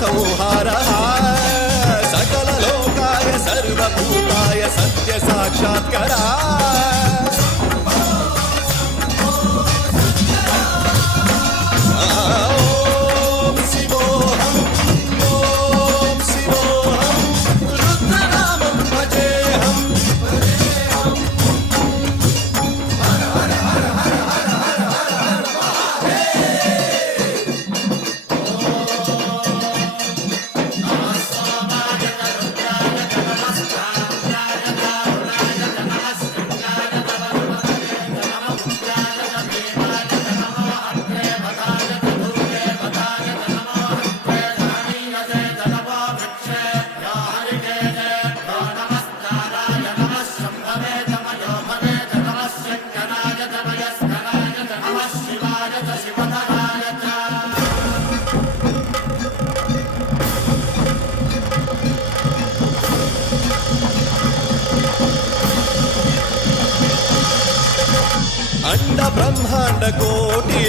संहारः सकललोकाय सर्वभूताय सत्य साक्षात्करः अंड ब्रह्मांड कोटि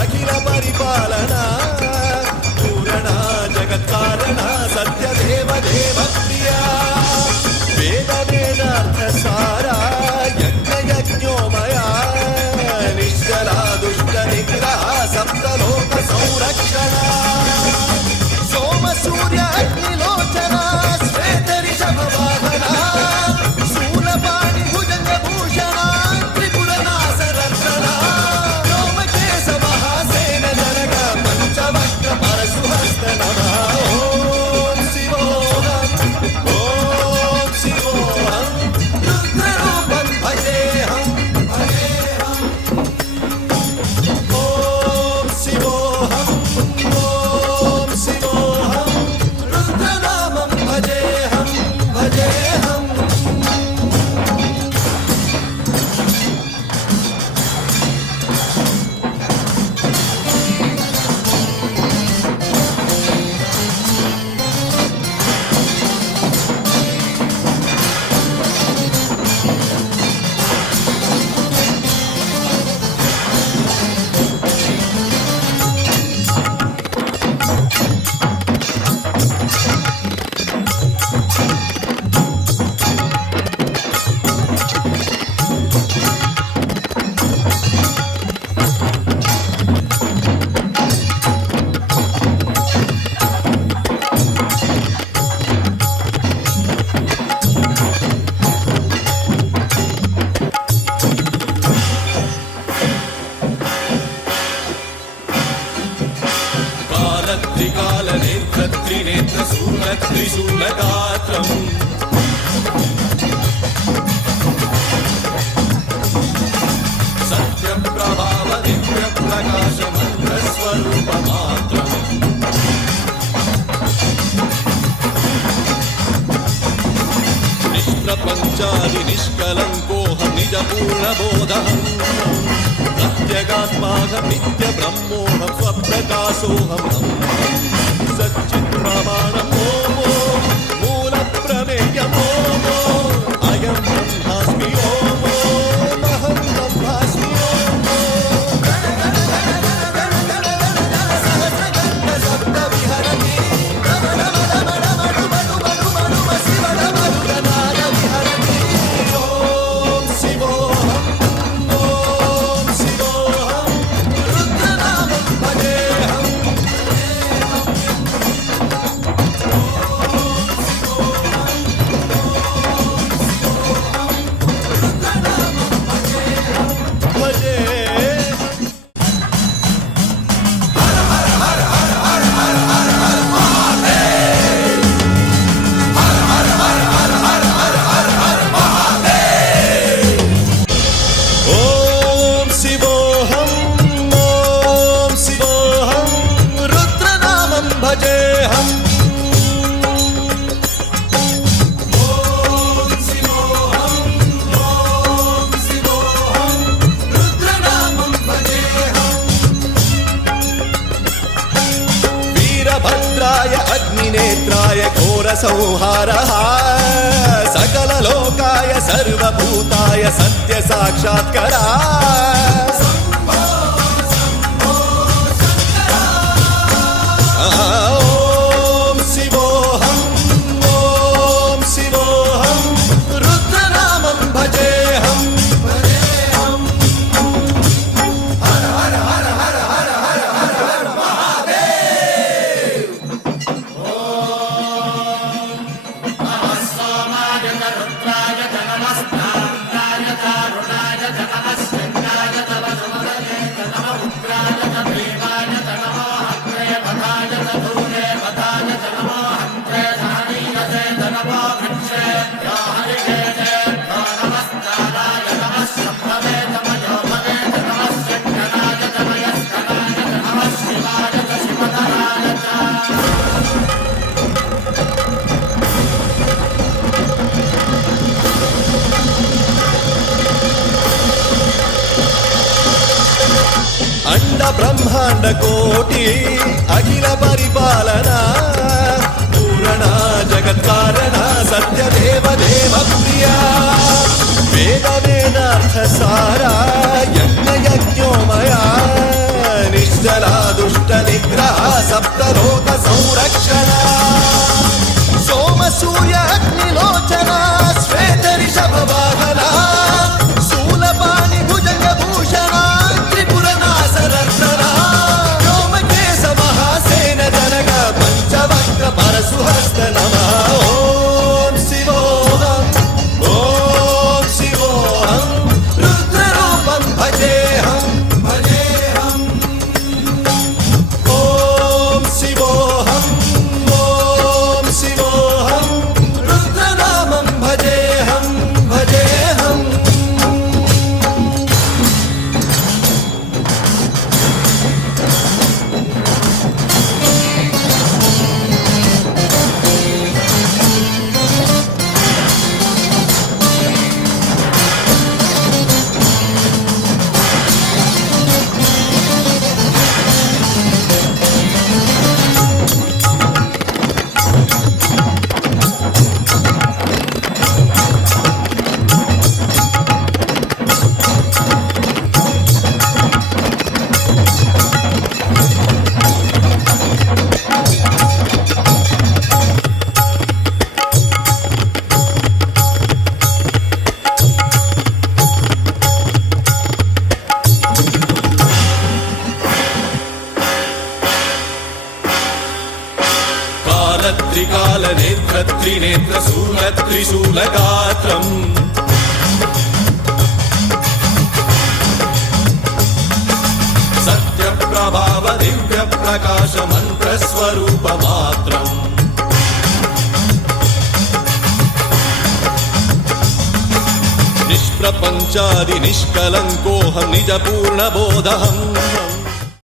अखिल परिपालना पूरणा जगत्कारणा सत्य देव देव प्रिया वेद वेदार्थ सारा यज्ञ यज्ञोमया निश्चला दुष्ट निग्रह सप्तलोक संरक्षणा सोम सूर्य अग्निलोचना श्वेत ऋषभ वाहना शूलपाणि भुजंग भूषणा त्रिकाल नेत्र त्रिनेत्र शूल त्रिशूलगात्रम् सत्य प्रभाव दिव्य प्रकाश मंत्र स्वरूप मात्रम् निष्प्रपञ्चादि निष्कलङ्कोऽहं निज पूर्णबोधहम् प्रत्यगात्माहं नित्य ब्रह्मोऽहं स्वप्रकाशोऽहम् सच्चित् प्रमाणम् ओमो मूल प्रमेयम् ओमो अयं ब्रह्मास्मि ओमो अहं ब्रह्मास्मि ओमो सहस्रगन्ध शब्द विहरति अग्निनेत्राय घोरसंहारः सकललोकाय सर्वभूताय सत्य साक्षात्करः ॐ బ్రహ్మాండ కోటి అఖిల పరిపాలన పూరణ జగత్కారణ సత్యదేవ దేవ ప్రియా వేద వేదార్థ సారా యజ్ఞ యజ్ఞోమయా నిశ్చల దుష్ట నిగ్రహ సప్తలోక సంరక్షణ సోమ సూర్య అగ్నిలోచన శ్వేత రిషభ వాహన శూలపాణి భుజంగ భూషణ త్రిపుర నాశరత్న వ్యోమకేశ మహాసేన జనక పంచవక్ర పరశుహస్త నమః ఓం శివోహం ఓం శివోహం రుద్రరూపం భజేహం భజేహం ఓం శివోహం ఓం శివోహం రుద్రనామం భజేహం భజేహం కాలత్రికాల నేత్ర త్రినేత్ర శూల త్రిశూల గాత్రం సత్య ప్రభావ దివ్య ప్రకాశ మంత్ర స్వరూప మాత్రం నిష్ప్రపంచాది నిష్కలంకోహం నిజ పూర్ణ బోధహం